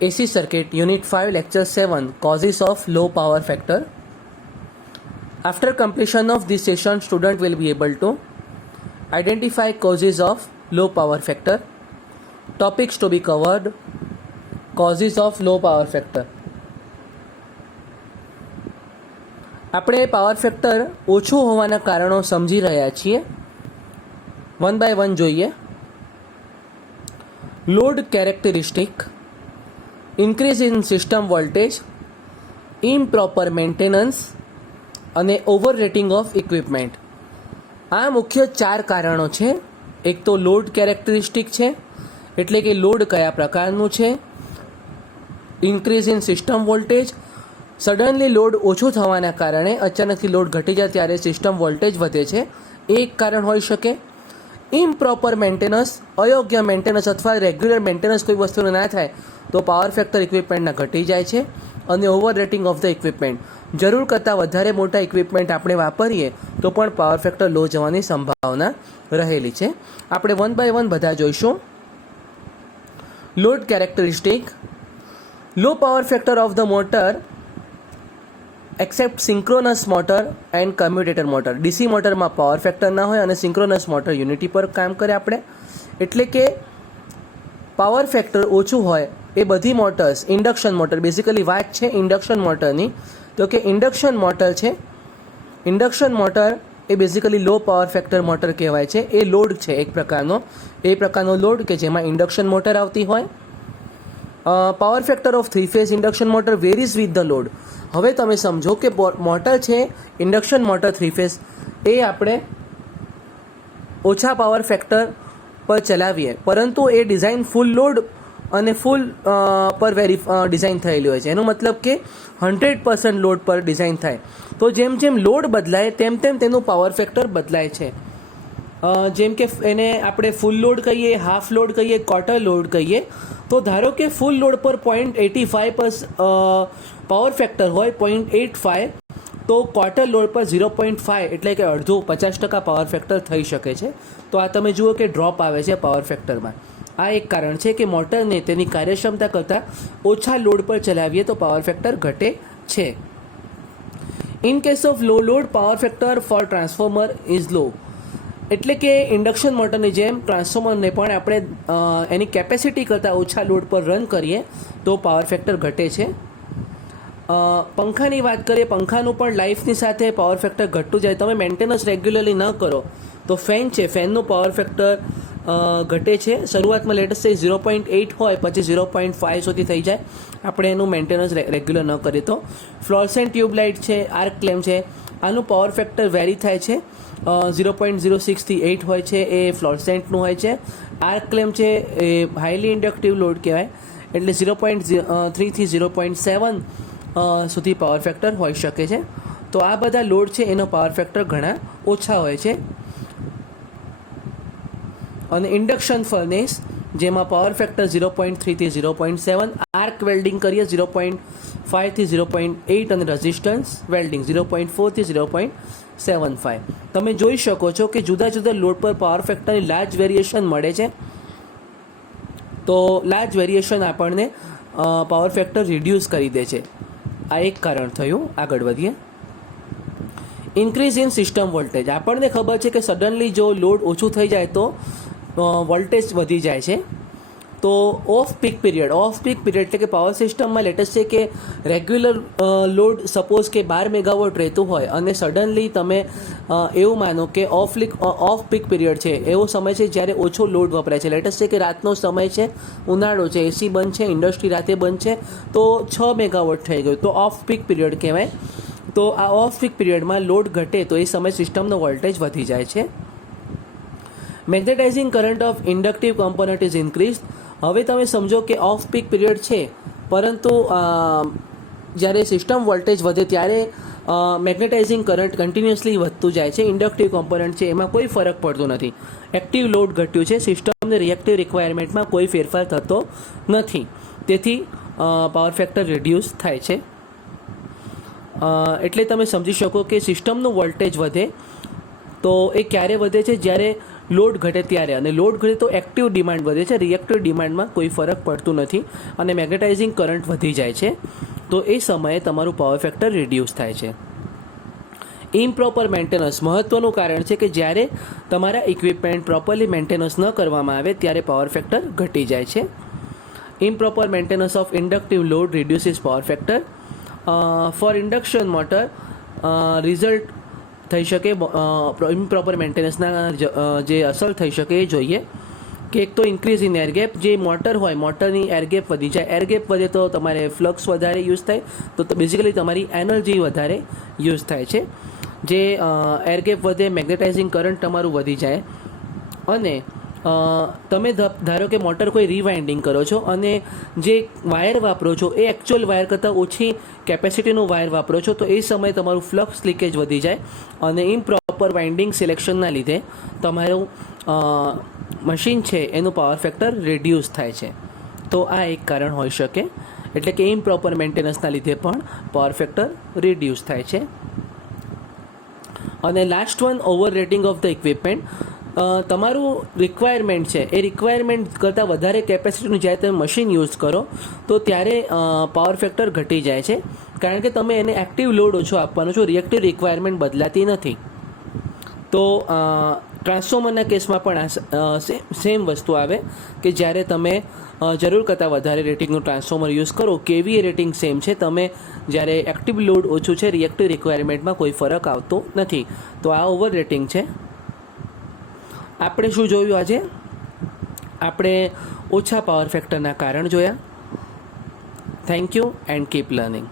AC Circuit, Unit 5, Lecture 7, Causes of Low Power Factor. After completion of this session, student will be able to identify causes of low power factor, topics to be covered, causes of low power factor. આપણે power factor ઓછું હોવાના કારણો સમજી રહ્યા છીએ. One by one જોઈએ. Load characteristic, increase in system voltage, improper maintenance અને over rating of equipment. આ મુખ્ય ચાર કારણો છે. એક તો લોડ કેરેક્ટરિસ્ટિક છે, એટલે કે લોડ કયા પ્રકારનું છે. Increase in system voltage, suddenly load ઓછો થવાના કારણે અચાનકથી લોડ ઘટી જાય ત્યારે સિસ્ટમ વોલ્ટેજ વધે છે, એ એક કારણ હોઈ શકે. ઇમ્પ્રોપર મેન્ટેનન્સ, અયોગ્ય મેન્ટેનન્સ અથવા રેગ્યુલર મેન્ટેનન્સ કોઈ વસ્તુનું ના થાય તો પાવર ફેક્ટર ઇક્વિપમેન્ટના ઘટી જાય છે. અને over rating of the equipment, જરૂર કરતાં વધારે મોટા ઇક્વિપમેન્ટ આપણે વાપરીએ તો પણ પાવર ફેક્ટર લો જવાની સંભાવના રહેલી છે. આપણે વન બાય વન બધા જોઈશું. Load characteristic, law power factor of the motor accept synchronous motor and commutator motor. DC મોટરમાં પાવર ફેક્ટર ના હોય અને સિંક્રોનસ મોટર યુનિટી પર કામ કરે આપણે, એટલે કે પાવર ફેક્ટર ઓછું હોય એ બધી મોટર્સ. ઇન્ડક્શન મોટર, બેઝિકલી વાત છે ઇન્ડક્શન મોટરની, તો કે ઇન્ડક્શન મોટર છે. ઇન્ડક્શન મોટર એ basically low power factor motor કહેવાય છે. એ લોડ છે એક પ્રકારનો, એ પ્રકારનો લોડ કે જેમાં ઇન્ડક્શન મોટર આવતી હોય. Power factor of three phase induction motor varies with the load. હવે તમે સમજો કે મોટર છે ઇન્ડક્શન મોટર થ્રી ફેઝ, એ આપણે ઓછા પાવર ફેક્ટર પર ચલાવીએ, પરંતુ એ ડિઝાઇન ફૂલ લોડ અને ફૂલ પર ડિઝાઇન થયેલી હોય છે. એનો મતલબ કે 100% લોડ પર ડિઝાઇન થાય. તો જેમ જેમ લોડ બદલાય તેમ તેમ તેનું પાવર ફેક્ટર બદલાય છે. જેમ કે એને આપણે ફૂલ લોડ કહીએ, હાફ લોડ કહીએ, ક્વાર્ટર લોડ કહીએ. તો ધારો કે ફૂલ લોડ પર 0.85 પાવર ફેક્ટર હોય, 0.85, તો ક્વાર્ટર લોડ પર 0.5 એટલે કે અડધું 50% પાવર ફેક્ટર થઈ શકે છે. તો આ તમે જુઓ કે ડ્રોપ આવે છે પાવર ફેક્ટરમાં. આ એક કારણ છે કે મોટરને તેની કાર્યક્ષમતા કરતાં ઓછા લોડ પર ચલાવીએ તો પાવર ફેક્ટર ઘટે છે. In case of low load, power factor for transformer is low. એટલે કે ઇન્ડક્શન મોટરની જેમ ટ્રાન્સફોર્મરને પણ આપણે એની કેપેસિટી કરતાં ઓછા લોડ પર રન કરીએ તો પાવર ફેક્ટર ઘટે છે. પંખાની વાત કરીએ, પંખાનું પણ લાઈફની સાથે પાવર ફેક્ટર ઘટતું જાય. તમે મેન્ટેનન્સ રેગ્યુલરલી ન કરો તો ફેન છે, ફેનનું પાવર ફેક્ટર ઘટે છે. શરૂઆતમાં લેટેસ્ટ 0.8 હોય, પછી 0.5 સુધી થઈ જાય આપણે એનું મેન્ટેનન્સ રેગ્યુલર ન કરીએ તો. ફ્લોરસેન્ટ ટ્યુબલાઇટ છે, આર્ક ક્લેમ્પ છે, આનું પાવર ફેક્ટર વેરી થાય છે. 0.06 થી 8 હોય છે, એ ફ્લોરસેન્ટનું હોય છે. આર્ક ક્લેમ્પ છે એ હાઈલી ઇન્ડક્ટિવ લોડ કહેવાય, એટલે 0.3 થી 0.7 સુધી પાવર ફેક્ટર હોઈ શકે છે. તો આ બધા લોડ છે એનો પાવર ફેક્ટર ઘણા ઓછા હોય છે. અને ઇન્ડક્શન ફર્નેસ જેમાં પાવર ફેક્ટર 0.3 થી 0.7, આર્ક વેલ્ડિંગ કરીએ 0.5 થી 0.8 અને રેઝિસ્ટન્સ વેલ્ડિંગ 0.4 થી 0.75. તમે જોઈ શકો છો કે જુદા જુદા લોડ પર પાવર ફેક્ટરની લાર્જ વેરિએશન મળે છે. તો લાર્જ વેરિએશન આપણને પાવર ફેક્ટર રિડ્યુસ કરી દે છે. આ એક કારણ થયું. આગળ વધીએ. Increase in system voltage. આપણને ખબર છે કે સડનલી જો લોડ ઓછું થઈ જાય તો વોલ્ટેજ વધી જાય છે. તો ઓફ પીક પીરિયડ એટલે કે પાવર સિસ્ટમમાં લેટેસ્ટ છે કે રેગ્યુલર લોડ સપોઝ કે 12 મેગાવોટ રહેતું હોય અને સડનલી તમે એવું માનો કે ઓફ પીક પીરિયડ છે, એવો સમય છે જ્યારે ઓછો લોડ વપરાય છે. લેટેસ્ટ છે કે રાતનો સમય છે, ઉનાળો છે, એસી બંધ છે, ઇન્ડસ્ટ્રી રાતે બંધ છે, તો 6 મેગાવોટ થઈ ગયું, તો ઓફ પીક પીરિયડ કહેવાય. તો આ ઓફ પીક પીરિયડમાં લોડ ઘટે તો એ સમય સિસ્ટમનો વોલ્ટેજ વધી જાય છે. Magnetising current of inductive component is increase. હવે તમે સમજો કે ઓફ પીક પીરિયડ છે, પરંતુ જ્યારે સિસ્ટમ વોલ્ટેજ વધે ત્યારે મેગ્નેટાઇઝિંગ કરંટ કન્ટિન્યુઅસલી વધતું જાય છે. ઇન્ડક્ટિવ કમ્પોનન્ટ છે એમાં કોઈ ફરક પડતો નથી. એક્ટિવ લોડ ઘટ્યું છે, સિસ્ટમને રિએક્ટિવ રિક્વાયરમેન્ટમાં કોઈ ફેરફાર થતો નથી, તેથી પાવર ફેક્ટર રિડ્યુસ થાય છે. એટલે તમે સમજી શકો કે સિસ્ટમનું વોલ્ટેજ વધે તો એ ક્યારે વધે છે, જ્યારે લોડ ઘટે ત્યારે, અને લોડ ઘટે તો એક્ટિવ ડિમાન્ડ વધે છે, રિએક્ટિવ ડિમાન્ડમાં કોઈ ફરક પડતું નથી અને મેગ્નેટાઇઝિંગ કરંટ વધી જાય છે. તો એ સમયે તમારું પાવર ફેક્ટર રિડ્યુસ થાય છે. ઇમ્પ્રોપર મેન્ટેનન્સ મહત્વનું કારણ છે કે જ્યારે તમારા ઇક્વિપમેન્ટ પ્રોપરલી મેન્ટેનન્સ ન કરવામાં આવે ત્યારે પાવર ફેક્ટર ઘટી જાય છે. Improper maintenance of inductive load reduces power factor. For induction motor result થઈ શકે ઇમ્પ્રોપર મેન્ટેનન્સના જે અસર થઈ શકે એ જોઈએ કે એક તો ઇન્ક્રીઝ ઇન એરગેપ. જે મોટર હોય મોટરની એરગેપ વધી જાય, એરગેપ વધે તો તમારે ફ્લક્સ વધારે યુઝ થાય, તો બેઝિકલી તમારી એનર્જી વધારે યુઝ થાય છે. જે એરગેપ વધે, મેગ્નેટાઇઝિંગ કરંટ તમારું વધી જાય, અને તમે ધારો કે મોટર કોઈ રીવાઇન્ડિંગ કરો છો અને જે વાયર વાપરો છો એ એકચ્યુઅલ વાયર કરતાં ઓછી કેપેસિટીનું વાયર વાપરો છો, તો એ સમયે તમારું ફ્લક્સ લીકેજ વધી જાય અને ઇમ્પ્રોપર વાઇન્ડિંગ સિલેક્શનના લીધે તમારું મશીન છે એનું પાવર ફેક્ટર રિડ્યુસ થાય છે. તો આ એક કારણ હોઈ શકે, એટલે કે ઇમ્પ્રોપર મેન્ટેનન્સના લીધે પણ પાવર ફેક્ટર રિડ્યુસ થાય છે. અને last one, over rating of the equipment. તમારું રિક્વાયરમેન્ટ છે એ રિક્વાયરમેન્ટ કરતાં વધારે કેપેસિટીનું જ્યારે તમે મશીન યુઝ કરો તો ત્યારે પાવર ફેક્ટર ઘટી જાય છે, કારણ કે તમે એને એક્ટિવ લોડ ઓછો આપવાનો છો, રિએક્ટિવ રિક્વાયરમેન્ટ બદલાતી નથી. તો ટ્રાન્સફોર્મરના કેસમાં પણ સેમ વસ્તુ આવે કે જ્યારે તમે જરૂર કરતાં વધારે રેટિંગનું ટ્રાન્સફોર્મર યુઝ કરો, કેવીએ રેટિંગ સેમ છે, તમે જ્યારે એક્ટિવ લોડ ઓછું છે, રિએક્ટિવ રિક્વાયરમેન્ટમાં કોઈ ફરક આવતો નથી. તો આ ઓવર રેટિંગ છે. આપણે શું જોયું આજે? આપણે ઓછા પાવર ફેક્ટરના કારણ જોયા. Thank you and keep learning.